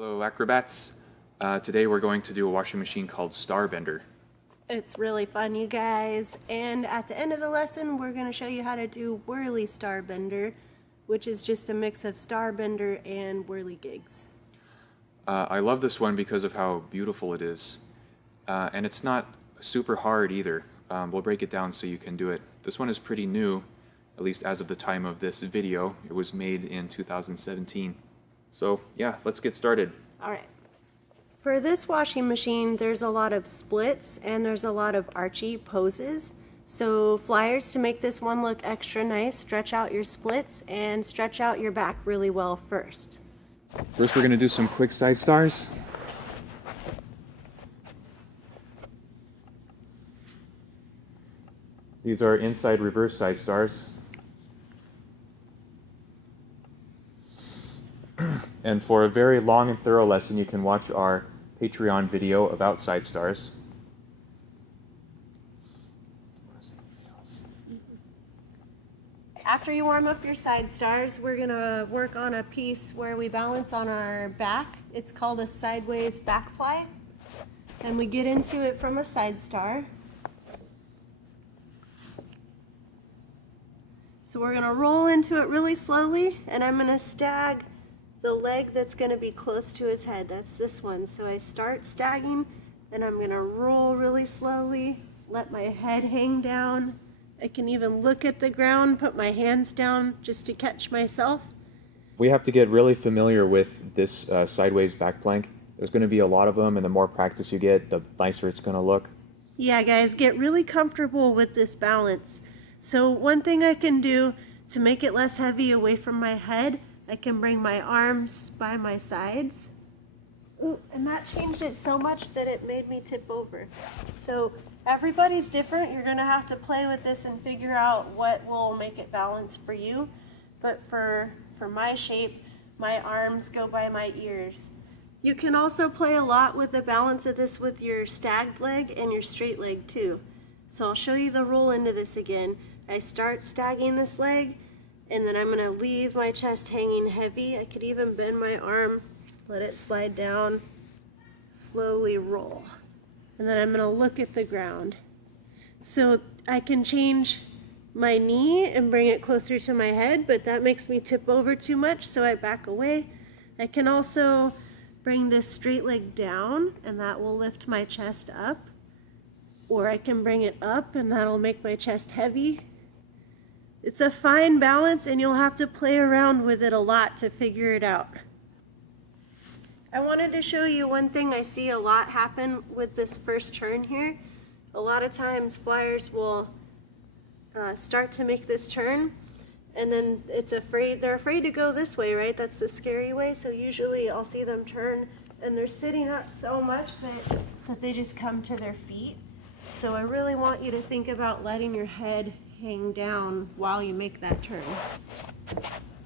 Hello Acrobats. Today we're going to do a washing machine called Starbender. It's really fun, you guys. And at the end of the lesson, we're going to show you how to do whirly Starbender, which is just a mix of Starbender and whirly gigs. I love this one because of how beautiful it is. And it's not super hard either. We'll break it down so you can do it. This one is pretty new, at least as of the time of this video. It was made in 2017. So yeah, let's get started. All right. For this washing machine, there's a lot of splits and there's a lot of archy poses. So flyers, to make this one look extra nice, stretch out your splits and stretch out your back really well first. First we're going to do some quick side stars. These are inside reverse side stars. And for a very long and thorough lesson, you can watch our Patreon video about side stars. After you warm up your side stars, we're going to work on a piece where we balance on our back. It's called a sideways back fly. And we get into it from a side star. So we're going to roll into it really slowly, and I'm going to stag the leg that's going to be close to his head. That's this one. So I start stagging, and I'm going to roll really slowly, let my head hang down. I can even look at the ground, put my hands down just to catch myself. We have to get really familiar with this sideways back plank. There's going to be a lot of them, and the more practice you get, the nicer it's going to look. Yeah, guys, get really comfortable with this balance. So one thing I can do to make it less heavy away from my head, I can bring my arms by my sides. Ooh, and that changed it so much that it made me tip over. So everybody's different. You're going to have to play with this and figure out what will make it balance for you. But for my shape, my arms go by my ears. You can also play a lot with the balance of this with your stagged leg and your straight leg too. So I'll show you the roll into this again. I start stagging this leg, and then I'm going to leave my chest hanging heavy. I could even bend my arm, let it slide down, slowly roll. And then I'm going to look at the ground. So I can change my knee and bring it closer to my head, but that makes me tip over too much, so I back away. I can also bring this straight leg down, and that will lift my chest up. Or I can bring it up, and that'll make my chest heavy. It's a fine balance, and you'll have to play around with it a lot to figure it out. I wanted to show you one thing I see a lot happen with this first turn here. A lot of times flyers will start to make this turn, and then they're afraid to go this way, right? That's the scary way. So usually I'll see them turn, and they're sitting up so much that they just come to their feet. So I really want you to think about letting your head hang down while you make that turn.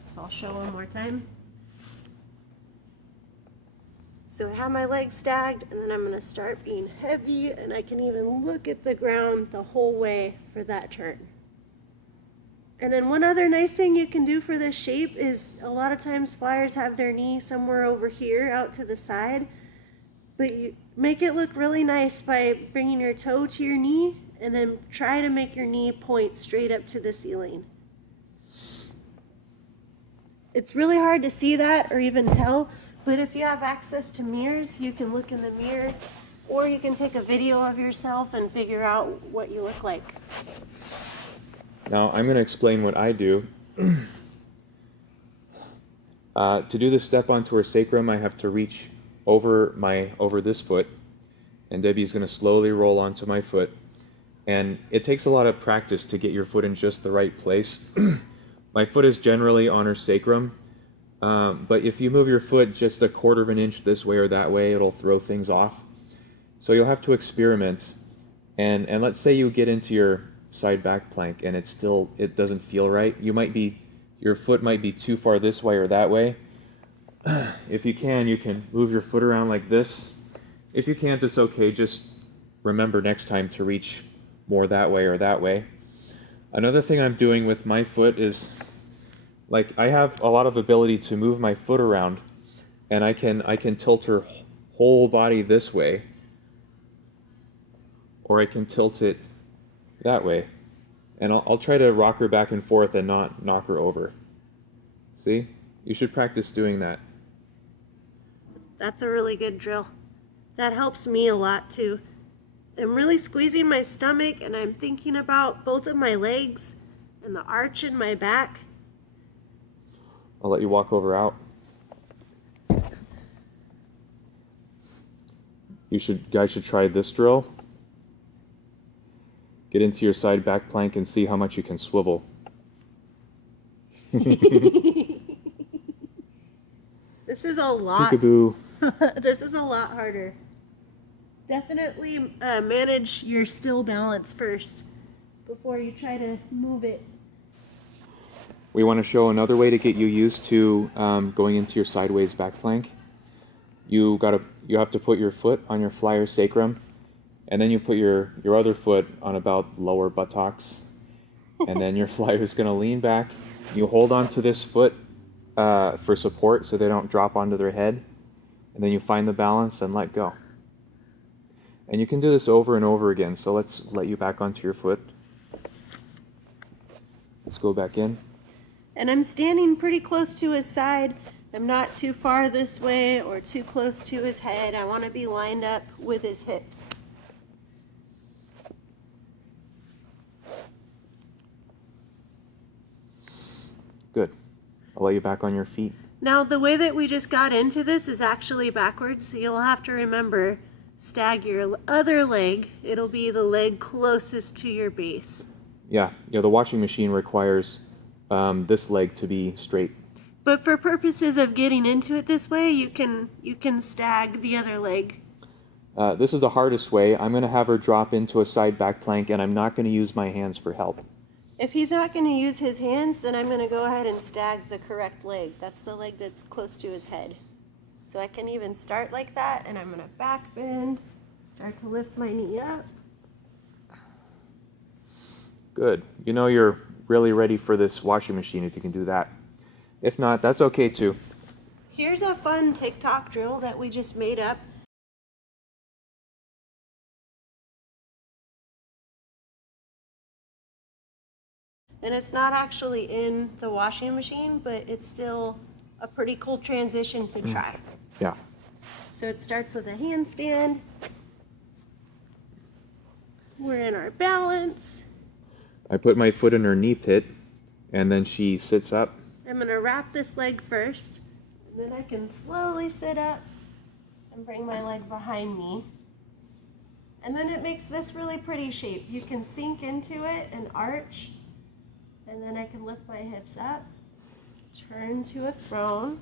So I'll show one more time. So I have my legs stagged, and then I'm going to start being heavy, and I can even look at the ground the whole way for that turn. And then one other nice thing you can do for this shape is a lot of times flyers have their knee somewhere over here out to the side, but you make it look really nice by bringing your toe to your knee and then try to make your knee point straight up to the ceiling. It's really hard to see that or even tell, but if you have access to mirrors, you can look in the mirror, or you can take a video of yourself and figure out what you look like. Now I'm going to explain what I do. To do this step onto her sacrum, I have to reach over this foot, and Debbie's going to slowly roll onto my foot. And it takes a lot of practice to get your foot in just the right place. My foot is generally on her sacrum, but if you move your foot just a quarter of an inch this way or that way, it'll throw things off. So you'll have to experiment. And let's say you get into your side back plank and it doesn't feel right. Your foot might be too far this way or that way. If you can move your foot around like this. If you can't, it's okay. Just remember next time to reach more that way or that way. Another thing I'm doing with my foot is, like, I have a lot of ability to move my foot around, and I can tilt her whole body this way, or I can tilt it that way. And I'll try to rock her back and forth and not knock her over. See? You should practice doing that. That's a really good drill. That helps me a lot too. I'm really squeezing my stomach and I'm thinking about both of my legs and the arch in my back. I'll let you walk over out. Guys should try this drill. Get into your side back plank and see how much you can swivel. This is a lot. Peekaboo. This is a lot harder. Definitely manage your still balance first before you try to move it. We want to show another way to get you used to going into your sideways back plank. You have to put your foot on your flyer sacrum, and then you put your other foot on about lower buttocks, and then your flyer is going to lean back. You hold on to this foot for support so they don't drop onto their head, and then you find the balance and let go. And you can do this over and over again, so let's let you back onto your foot. Let's go back in. And I'm standing pretty close to his side. I'm not too far this way or too close to his head. I want to be lined up with his hips. Good. I'll let you back on your feet. Now, the way that we just got into this is actually backwards, so you'll have to remember, stag your other leg. It'll be the leg closest to your base. Yeah, the washing machine requires this leg to be straight. But for purposes of getting into it this way, you can stag the other leg. This is the hardest way. I'm going to have her drop into a side back plank, and I'm not going to use my hands for help. If he's not going to use his hands, then I'm going to go ahead and stag the correct leg. That's the leg that's close to his head. So I can even start like that, and I'm going to back bend, start to lift my knee up. Good. You know you're really ready for this washing machine if you can do that. If not, that's okay too. Here's a fun TikTok drill that we just made up. And it's not actually in the washing machine, but it's still a pretty cool transition to try. Yeah. So it starts with a handstand. We're in our balance. I put my foot in her knee pit, and then she sits up. I'm going to wrap this leg first, and then I can slowly sit up and bring my leg behind me. And then it makes this really pretty shape. You can sink into it and arch, and then I can lift my hips up, turn to a throne,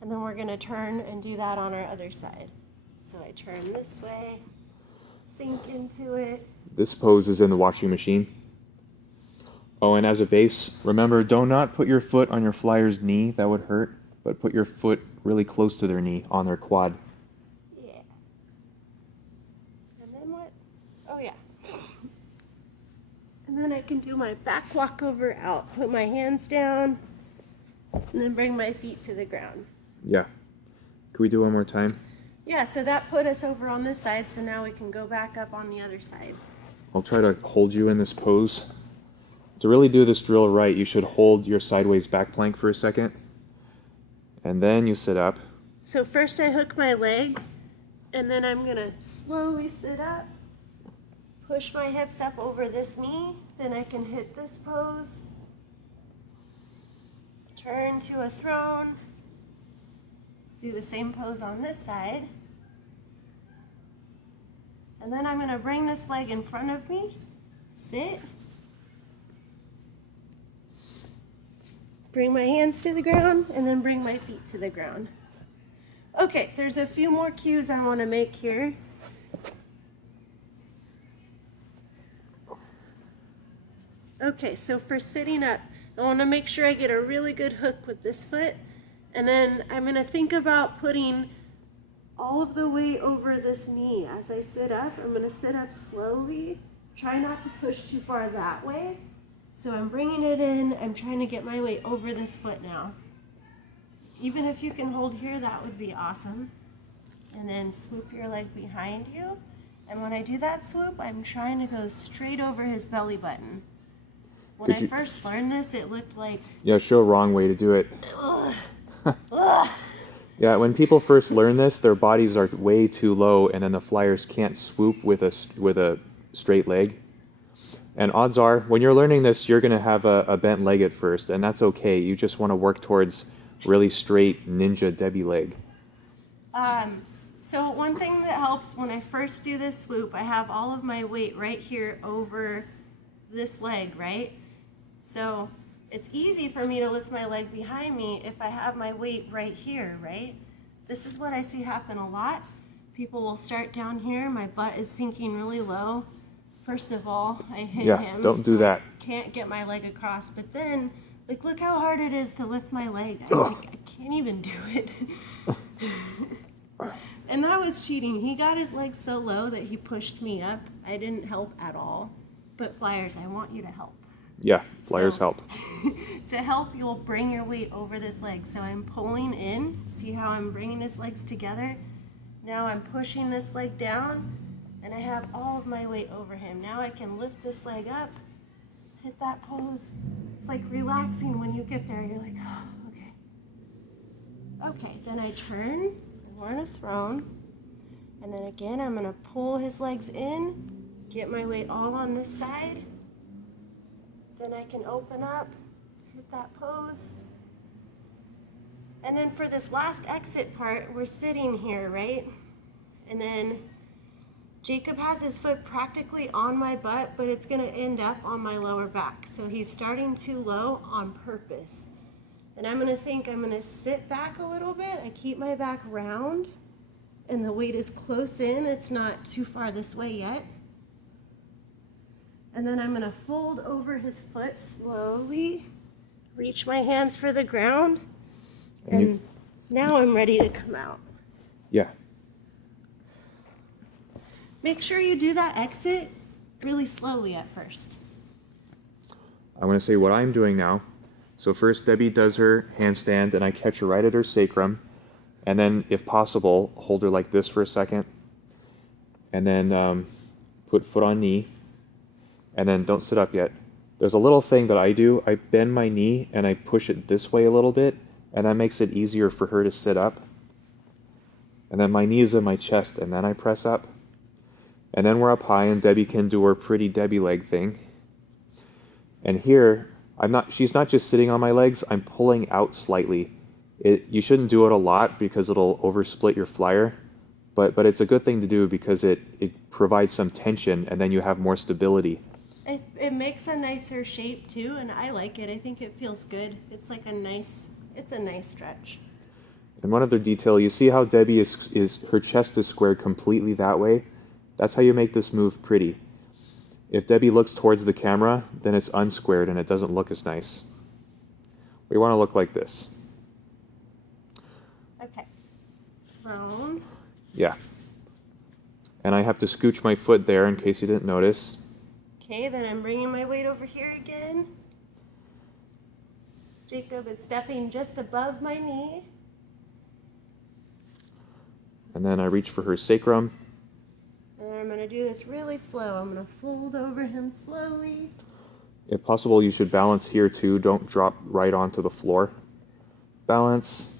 and then we're going to turn and do that on our other side. So I turn this way, sink into it. This pose is in the washing machine. Oh, and as a base, remember, do not put your foot on your flyer's knee. That would hurt. But put your foot really close to their knee, on their quad. Yeah. And then what? Oh, yeah. And then I can do my back walk over out. Put my hands down, and then bring my feet to the ground. Yeah. Can we do one more time? Yeah, so that put us over on this side, so now we can go back up on the other side. I'll try to hold you in this pose. To really do this drill right, you should hold your sideways back plank for a second, and then you sit up. So first I hook my leg, and then I'm gonna slowly sit up, push my hips up over this knee, then I can hit this pose, turn to a throne, do the same pose on this side, and then I'm gonna bring this leg in front of me, sit, bring my hands to the ground, and then bring my feet to the ground. Okay, there's a few more cues I want to make here. Okay, so for sitting up, I want to make sure I get a really good hook with this foot, and then I'm going to think about putting all of the weight over this knee. As I sit up, I'm going to sit up slowly. Try not to push too far that way. So I'm bringing it in, I'm trying to get my weight over this foot now. Even if you can hold here, that would be awesome. And then swoop your leg behind you. And when I do that swoop, I'm trying to go straight over his belly button. When I first learned this, it looked like... Yeah, show a wrong way to do it. Ugh. Ugh. Yeah, when people first learn this, their bodies are way too low, and then the flyers can't swoop with a straight leg. And odds are, when you're learning this, you're going to have a bent leg at first, and that's okay. You just want to work towards really straight ninja Debbie leg. So one thing that helps when I first do this swoop, I have all of my weight right here over this leg, right? So it's easy for me to lift my leg behind me if I have my weight right here, right? This is what I see happen a lot. People will start down here, my butt is sinking really low. First of all, I hit him. Yeah, don't do that. I can't get my leg across, but then, like, look how hard it is to lift my leg. I can't even do it. And that was cheating. He got his leg so low that he pushed me up. I didn't help at all. But flyers, I want you to help. Yeah, flyers help. To help, you'll bring your weight over this leg. So I'm pulling in. See how I'm bringing his legs together? Now I'm pushing this leg down, and I have all of my weight over him. Now I can lift this leg up, hit that pose. It's like relaxing when you get there. You're like, oh, okay. Okay, then I turn. We're in a throne. And then again, I'm gonna pull his legs in, get my weight all on this side. Then I can open up, hit that pose. And then for this last exit part, we're sitting here, right? And then Jacob has his foot practically on my butt, but it's gonna end up on my lower back. So he's starting too low on purpose. And I'm gonna sit back a little bit. I keep my back round and the weight is close in. It's not too far this way yet. And then I'm gonna fold over his foot slowly, reach my hands for the ground, and now I'm ready to come out. Yeah. Make sure you do that exit really slowly at first. I'm going to say what I'm doing now. So first Debbie does her handstand, and I catch her right at her sacrum. And then, if possible, hold her like this for a second. And then put foot on knee. And then don't sit up yet. There's a little thing that I do. I bend my knee and I push it this way a little bit. And that makes it easier for her to sit up. And then my knee is in my chest, and then I press up. And then we're up high, and Debbie can do her pretty Debbie leg thing. And here, she's not just sitting on my legs, I'm pulling out slightly. You shouldn't do it a lot because it'll oversplit your flyer, but it's a good thing to do because it provides some tension, and then you have more stability. It makes a nicer shape too, and I like it. I think it feels good. It's like it's a nice stretch. And one other detail, you see how Debbie her chest is squared completely that way? That's how you make this move pretty. If Debbie looks towards the camera, then it's unsquared and it doesn't look as nice. We want to look like this. Okay. Throne. Yeah. And I have to scooch my foot there in case you didn't notice. Okay, then I'm bringing my weight over here again. Jacob is stepping just above my knee. And then I reach for her sacrum. And I'm going to do this really slow. I'm going to fold over him slowly. If possible, you should balance here too. Don't drop right onto the floor. Balance,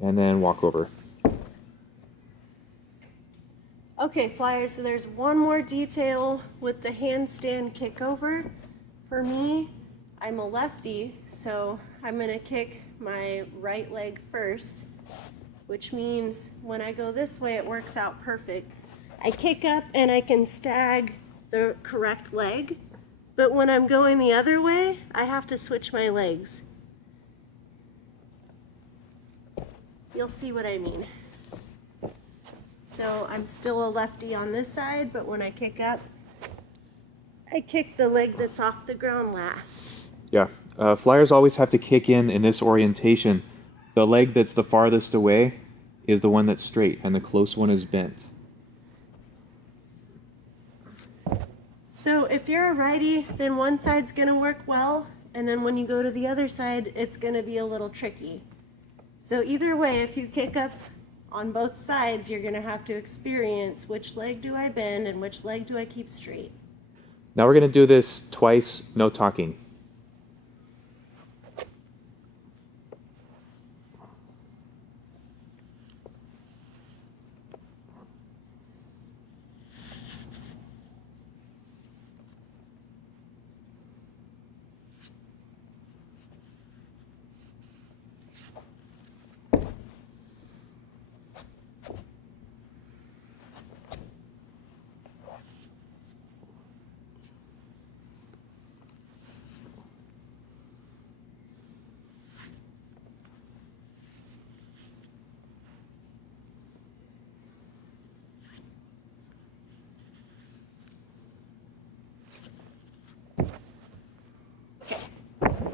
and then walk over. Okay, flyers, so there's one more detail with the handstand kickover. For me, I'm a lefty, so I'm going to kick my right leg first, which means when I go this way, it works out perfect. I kick up and I can stag the correct leg, but when I'm going the other way, I have to switch my legs. You'll see what I mean. So I'm still a lefty on this side, but when I kick up, I kick the leg that's off the ground last. Yeah, flyers always have to kick in this orientation. The leg that's the farthest away is the one that's straight, and the close one is bent. So if you're a righty, then one side's gonna work well, and then when you go to the other side, it's gonna be a little tricky. So either way, if you kick up on both sides, you're gonna have to experience which leg do I bend and which leg do I keep straight. Now we're going to do this twice, no talking.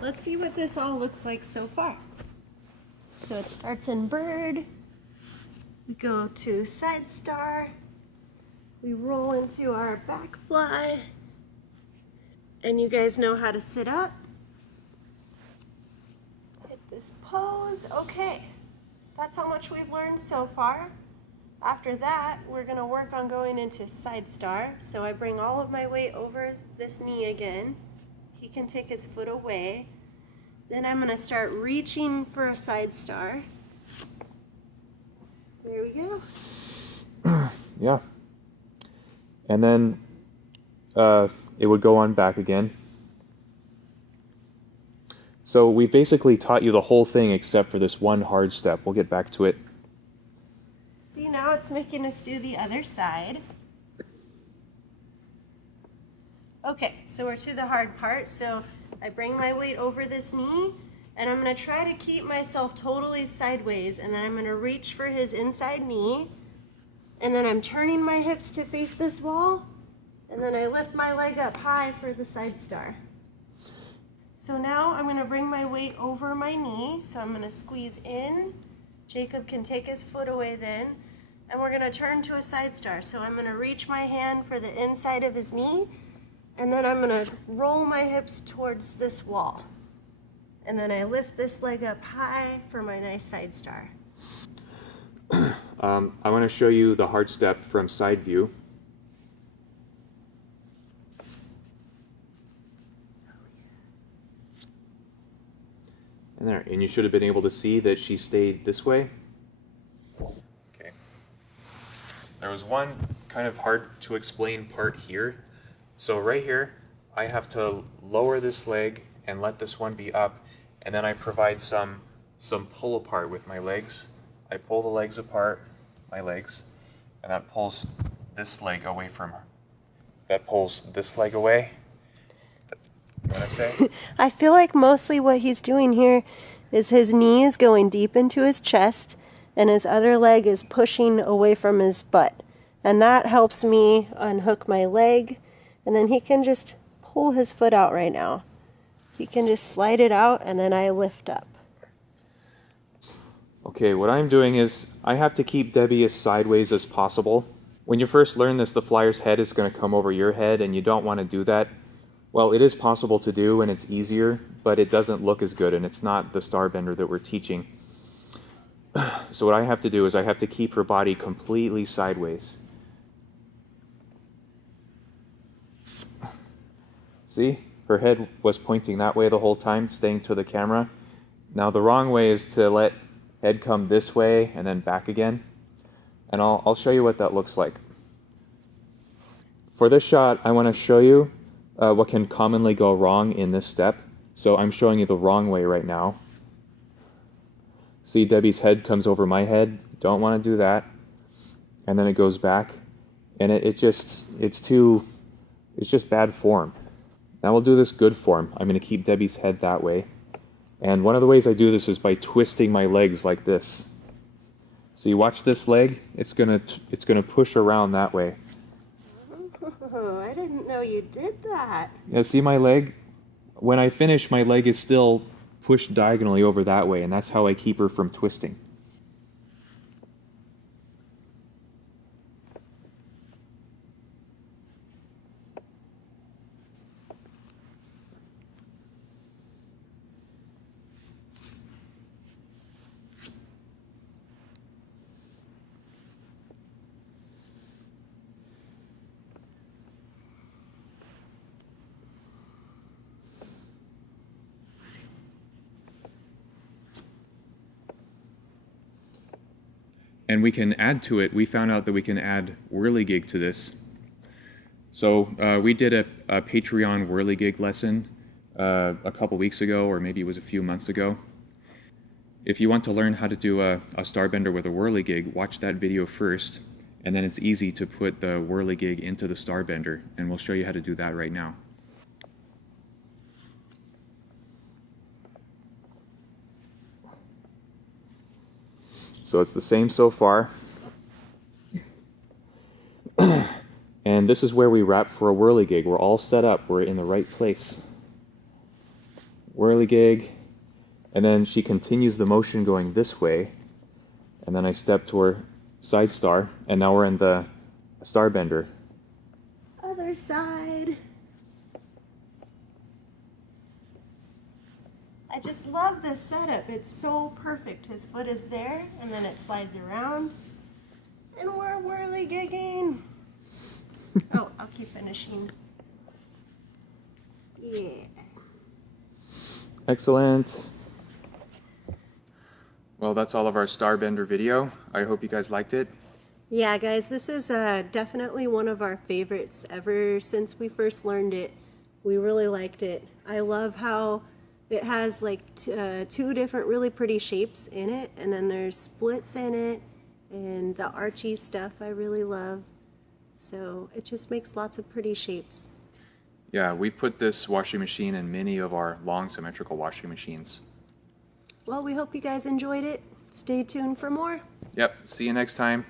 Let's see what this all looks like so far. So it starts in bird, we go to side star, we roll into our back fly, and you guys know how to sit up. Hit this pose. Okay, that's how much we've learned so far. After that, we're going to work on going into side star. So I bring all of my weight over this knee again. He can take his foot away. Then I'm going to start reaching for a side star. There we go. Yeah. And then it would go on back again. So we basically taught you the whole thing except for this one hard step. We'll get back to it. See, now it's making us do the other side. Okay, so we're to the hard part. So I bring my weight over this knee, and I'm going to try to keep myself totally sideways, and then I'm going to reach for his inside knee, and then I'm turning my hips to face this wall, and then I lift my leg up high for the side star. So now I'm going to bring my weight over my knee, so I'm going to squeeze in. Jacob can take his foot away then, and we're going to turn to a side star. So I'm going to reach my hand for the inside of his knee, and then I'm going to roll my hips towards this wall. And then I lift this leg up high for my nice side star. I want to show you the hard step from side view. And there, and you should have been able to see that she stayed this way. Okay. There was one kind of hard to explain part here. So right here, I have to lower this leg and let this one be up, and then I provide some pull apart with my legs. I pull the legs apart, my legs, and that pulls this leg away from her. That pulls this leg away. You want to say? I feel like mostly what he's doing here is his knee is going deep into his chest, and his other leg is pushing away from his butt. And that helps me unhook my leg, and then he can just pull his foot out right now. He can just slide it out, and then I lift up. Okay, what I'm doing is I have to keep Debbie as sideways as possible. When you first learn this, the flyer's head is going to come over your head, and you don't want to do that. Well, it is possible to do, and it's easier, but it doesn't look as good, and it's not the Starbender that we're teaching. So what I have to do is I have to keep her body completely sideways. See? Her head was pointing that way the whole time, staying to the camera. Now the wrong way is to let head come this way and then back again. And I'll show you what that looks like. For this shot, I want to show you what can commonly go wrong in this step. So I'm showing you the wrong way right now. See, Debbie's head comes over my head. Don't want to do that. And then it goes back. And it's just bad form. Now we'll do this good form. I'm going to keep Debbie's head that way. And one of the ways I do this is by twisting my legs like this. So you watch this leg, it's gonna push around that way. Oh, I didn't know you did that. Yeah, see my leg? When I finish, my leg is still pushed diagonally over that way, and that's how I keep her from twisting. And we can add to it, we found out that we can add whirligig to this. So we did a Patreon whirligig lesson a couple weeks ago, or maybe it was a few months ago. If you want to learn how to do a Starbender with a whirligig, watch that video first, and then it's easy to put the whirligig into the Starbender, and we'll show you how to do that right now. So it's the same so far. And this is where we wrap for a whirligig. We're all set up. We're in the right place. Whirligig. And then she continues the motion going this way. And then I step to her side star. And now we're in the Starbender. Other side. I just love this setup. It's so perfect. His foot is there, and then it slides around. And we're whirligigging. Oh, I'll keep finishing. Yeah. Excellent. Well, that's all of our Starbender video. I hope you guys liked it. Yeah, guys, this is definitely one of our favorites ever since we first learned it. We really liked it. I love how it has like two different really pretty shapes in it, and then there's splits in it, and the archy stuff I really love. So it just makes lots of pretty shapes. Yeah, we've put this washing machine in many of our long symmetrical washing machines. Well, we hope you guys enjoyed it. Stay tuned for more. Yep, see you next time.